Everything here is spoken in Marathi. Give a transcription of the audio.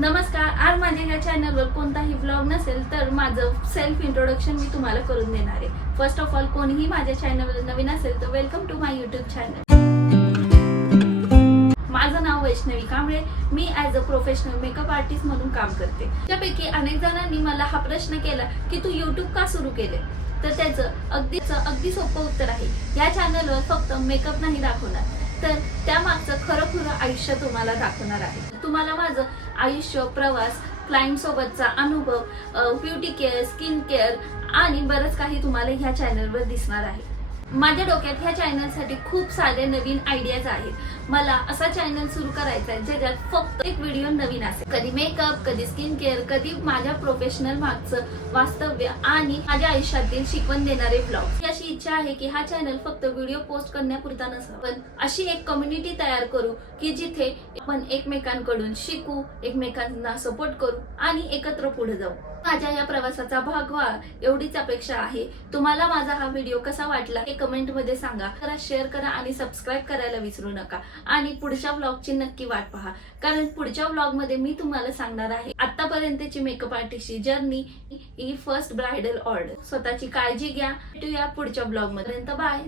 नमस्कार. आज माझ्या या चॅनलवर कोणताही व्लॉग नसेल तर माझं सेल्फ इंट्रोडक्शन मी तुम्हाला करून देणार आहे. फर्स्ट ऑफ ऑल कोणीही माझ्या चॅनलवर नवीन असेल तर welcome to my YouTube channel. माझं नाव वैष्णवी कांबळे. मी as a professional makeup artist म्हणून काम करते. त्यापैकी अनेक जणांनी मला हा प्रश्न केला की तू यूट्यूब का सुरू केले, तर त्याचं अगदी सोपं उत्तर आहे. या चॅनलवर फक्त मेकअप नाही दाखवणार, तर त्यामागचं खरं आयुष्य तुम्हाला दाखवणार आहे. तुम्हाला माझं आयुष्य, प्रवास, क्लायंट सोबतचा अनुभव, ब्युटी केअर, स्किन केअर आणि बरंच काही तुम्हाला ह्या चॅनलवर दिसणार आहे. माझ्या डोक्यात ह्या चॅनलसाठी खूप सारे नवीन आयडियाज आहेत. मला असा चॅनल सुरू करायचा आहे ज्याच्यात फक्त एक व्हिडिओ नवीन असेल. कधी मेकअप, कधी स्किन केअर, कधी माझ्या प्रोफेशनल मागचं वास्तव्य आणि माझ्या आयुष्यातील शिकवण देणारे ब्लॉग. अशी इच्छा आहे की हा चॅनल फक्त व्हिडिओ पोस्ट करण्यापुरता नसावा, पण अशी एक कम्युनिटी तयार करू की जिथे आपण एकमेकांकडून शिकू, एकमेकांना सपोर्ट करू आणि एकत्र पुढे जाऊ. माझ्या या प्रवासाचा भाग व्हा एवढीच अपेक्षा आहे. तुम्हाला माझा हा व्हिडिओ कसा वाटला हे कमेंट मध्ये सांगा. शेअर करा आणि सबस्क्राईब करायला विसरू नका. आणि पुढच्या व्लॉगची नक्की वाट पहा, कारण पुढच्या व्लॉग मध्ये मी तुम्हाला सांगणार आहे आतापर्यंतची मेकअप आर्टिस्टची जर्नी, फर्स्ट ब्रायडल ऑर्डर. स्वतःची काळजी घ्या. भेटूया पुढच्या व्लॉग मध्ये. बाय.